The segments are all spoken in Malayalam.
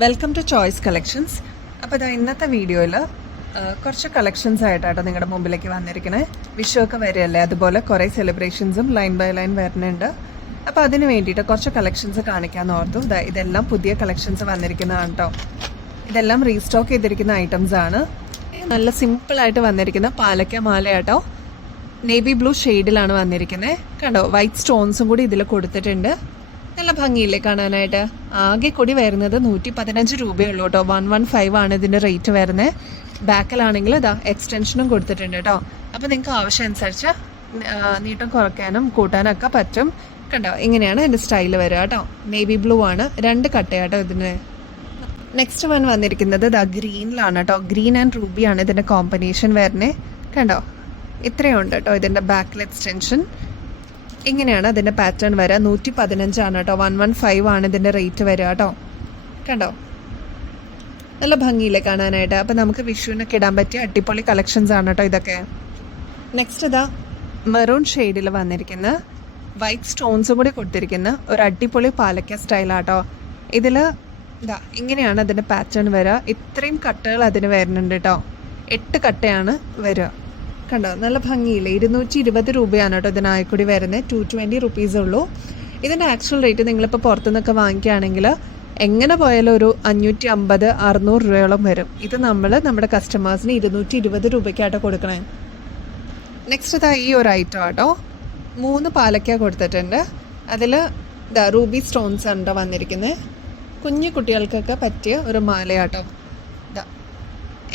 വെൽക്കം ടു ചോയ്സ് കളക്ഷൻസ് അപ്പോൾ ഇതാ ഇന്നത്തെ വീഡിയോയിൽ കുറച്ച് കളക്ഷൻസ് ആയിട്ടാട്ടോ നിങ്ങളുടെ മുമ്പിലേക്ക് വന്നിരിക്കണേ. വിഷുവൊക്കെ വരികയല്ലേ? അതുപോലെ കുറേ സെലിബ്രേഷൻസും ലൈൻ ബൈ ലൈൻ വരുന്നുണ്ട്. അപ്പോൾ അതിന് വേണ്ടിയിട്ട് കുറച്ച് കളക്ഷൻസ് കാണിക്കാമെന്ന് ഓർത്തു. ഇതാ ഇതെല്ലാം പുതിയ കളക്ഷൻസ് വന്നിരിക്കുന്നതാണ് കേട്ടോ ഇതെല്ലാം റീസ്റ്റോക്ക് ചെയ്തിരിക്കുന്ന ഐറ്റംസ് ആണ്. നല്ല സിമ്പിളായിട്ട് വന്നിരിക്കുന്ന പാലക്ക മാലയാട്ടോ നേവി ബ്ലൂ ഷെയ്ഡിലാണ് വന്നിരിക്കുന്നത് കണ്ടോ? വൈറ്റ് സ്റ്റോൺസും കൂടി ഇതിൽ കൊടുത്തിട്ടുണ്ട്. നല്ല ഭംഗിയില്ലേ കാണാനായിട്ട്? ആകെ കൂടി വരുന്നത് നൂറ്റി പതിനഞ്ച് രൂപയുള്ളൂ കേട്ടോ. വൺ വൺ ഫൈവ് ആണ് ഇതിന്റെ റേറ്റ് വരുന്നത് ബാക്കിലാണെങ്കിൽ ഇതാ എക്സ്റ്റൻഷനും കൊടുത്തിട്ടുണ്ട് കേട്ടോ. അപ്പോൾ നിങ്ങൾക്ക് ആവശ്യം അനുസരിച്ച് നീട്ടം കുറയ്ക്കാനും കൂട്ടാനൊക്കെ പറ്റും. കണ്ടോ? ഇങ്ങനെയാണ് എന്റെ സ്റ്റൈൽ വരിക കേട്ടോ. നേവി ബ്ലൂ ആണ്. രണ്ട് കട്ടയാട്ടോ ഇതിന്. നെക്സ്റ്റ് വൺ വന്നിരിക്കുന്നത് ദാ ഗ്രീനിലാണ് കേട്ടോ. ഗ്രീൻ ആൻഡ് റൂബി ആണ് ഇതിന്റെ കോമ്പിനേഷൻ വരുന്നത് കണ്ടോ? ഇത്രയുണ്ട് കേട്ടോ ഇതിന്റെ ബാക്കിൽ എക്സ്റ്റൻഷൻ ഇങ്ങനെയാണ് അതിന്റെ പാറ്റേൺ വരിക നൂറ്റി പതിനഞ്ചാണ് കേട്ടോ. വൺ വൺ ഫൈവ് ആണ് ഇതിന്റെ റേറ്റ് വരിക കേട്ടോ. കണ്ടോ? നല്ല ഭംഗിയില്ലേ കാണാനായിട്ട്. അപ്പം നമുക്ക് വിഷുവിനൊക്കെ ഇടാൻ പറ്റിയ അടിപൊളി കളക്ഷൻസ് ആണ് കേട്ടോ ഇതൊക്കെ. നെക്സ്റ്റ് ഇതാ മെറൂൺ ഷെയ്ഡിൽ വന്നിരിക്കുന്ന വൈറ്റ് സ്റ്റോൺസും കൂടി കൊടുത്തിരിക്കുന്ന ഒരു അടിപൊളി പാലക്ക സ്റ്റൈലാട്ടോ ഇതിൽ ഇതാ ഇങ്ങനെയാണ് അതിന്റെ പാറ്റേൺ വരിക ഇത്രയും കട്ടകൾ അതിന് വരുന്നുണ്ട് കേട്ടോ. എട്ട് കട്ടയാണ് വരിക കണ്ടോ നല്ല ഭംഗിയില്ലേ? ഇരുന്നൂറ്റി ഇരുപത് രൂപയാണ് കേട്ടോ ഇതിനായിക്കൂടി വരുന്നത്. ടു ട്വന്റി റുപ്പീസേ ഉള്ളൂ. ഇതിന്റെ ആക്ച്വൽ റേറ്റ് നിങ്ങളിപ്പോൾ പുറത്തുനിന്നൊക്കെ വാങ്ങിക്കുകയാണെങ്കിൽ എങ്ങനെ പോയാലും ഒരു അഞ്ഞൂറ്റി അമ്പത് അറുന്നൂറ് രൂപയോളം വരും. ഇത് നമ്മൾ നമ്മുടെ കസ്റ്റമേഴ്സിന് ഇരുന്നൂറ്റി ഇരുപത് രൂപയ്ക്കായിട്ട് കൊടുക്കണേ. നെക്സ്റ്റ് ഇതാ ഈ ഒരു ഐറ്റം ആട്ടോ മൂന്ന് പാലക്ക കൊടുത്തിട്ടുണ്ട്. അതിൽ ഇതാ റൂബി സ്റ്റോൺസ് ആണ് വന്നിരിക്കുന്നത് കുഞ്ഞു കുട്ടികൾക്കൊക്കെ പറ്റിയ ഒരു മാലയാട്ടോ ഇതാ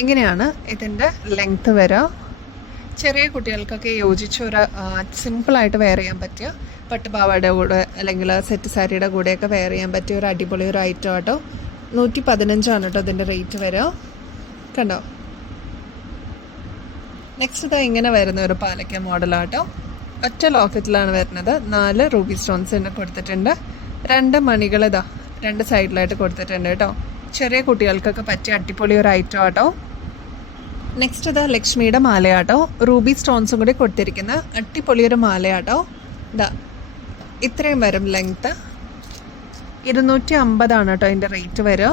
എങ്ങനെയാണ് ഇതിന്റെ ലെങ്ത്ത് വരിക? ചെറിയ കുട്ടികൾക്കൊക്കെ യോജിച്ച ഒരു സിമ്പിളായിട്ട് വെയർ ചെയ്യാൻ പറ്റിയ പട്ടുപാവാടയുടെ കൂടെ അല്ലെങ്കിൽ സെറ്റ് സാരിയുടെ കൂടെയൊക്കെ വെയർ ചെയ്യാൻ പറ്റിയ ഒരു അടിപൊളി ഒരു ഐറ്റം ആട്ടോ. നൂറ്റി പതിനഞ്ചാണ് കേട്ടോ ഇതിന്റെ റേറ്റ് വരിക കണ്ടോ? നെക്സ്റ്റ് ഇതാ ഇങ്ങനെ വരുന്ന ഒരു പാലക്ക മോഡലാട്ടോ ഒറ്റ ലോക്കറ്റിലാണ് വരുന്നത്. നാല് റൂബി സ്റ്റോൺസ് തന്നെ കൊടുത്തിട്ടുണ്ട്. രണ്ട് മണികൾ ഇതാ രണ്ട് സൈഡിലായിട്ട് കൊടുത്തിട്ടുണ്ട് കേട്ടോ ചെറിയ കുട്ടികൾക്കൊക്കെ പറ്റിയ അടിപൊളി ഒരു ഐറ്റം ആട്ടോ. നെക്സ്റ്റ് ഇതാ ലക്ഷ്മിയുടെ മാലയാട്ടോ. റൂബി സ്റ്റോൺസും കൂടി കൊടുത്തിരിക്കുന്ന അട്ടിപ്പൊളിയൊരു മാലയാട്ടോ. ഇതാ ഇത്രയും വരും ലെങ്ത്ത് ഇരുന്നൂറ്റി അമ്പതാണ് കേട്ടോ അതിന്റെ റേറ്റ് വരിക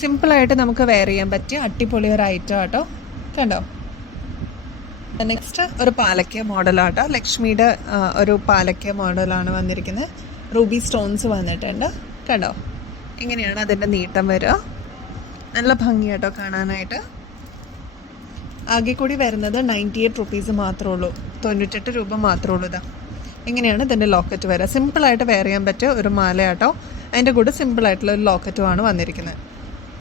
സിമ്പിളായിട്ട് നമുക്ക് വെയർ ചെയ്യാൻ പറ്റിയ അട്ടിപ്പൊളി ഒരു ഐറ്റം ആട്ടോ. കണ്ടോ? നെക്സ്റ്റ് ഒരു പാലക്ക മോഡലാട്ടോ ലക്ഷ്മിയുടെ ഒരു പാലക്ക മോഡലാണ് വന്നിരിക്കുന്നത് റൂബി സ്റ്റോൺസ് വന്നിട്ടുണ്ട്. കണ്ടോ? എങ്ങനെയാണ് അതിന്റെ നീട്ടം വരിക. നല്ല ഭംഗിയാട്ടോ കാണാനായിട്ട്. ആകെ കൂടി വരുന്നത് നയന്റി എയ്റ്റ് റുപ്പീസ് മാത്രമേ ഉള്ളൂ തൊണ്ണൂറ്റെട്ട് രൂപ മാത്രമേ ഉള്ളൂ ഇതാ. ഇങ്ങനെയാണ് ഇതിന്റെ ലോക്കറ്റ് വരിക. സിമ്പിളായിട്ട് വെയർ ചെയ്യാൻ പറ്റിയ ഒരു മാലയാട്ടോ. അതിന്റെ കൂടെ സിമ്പിളായിട്ടുള്ള ഒരു ലോക്കറ്റുമാണ് വന്നിരിക്കുന്നത്.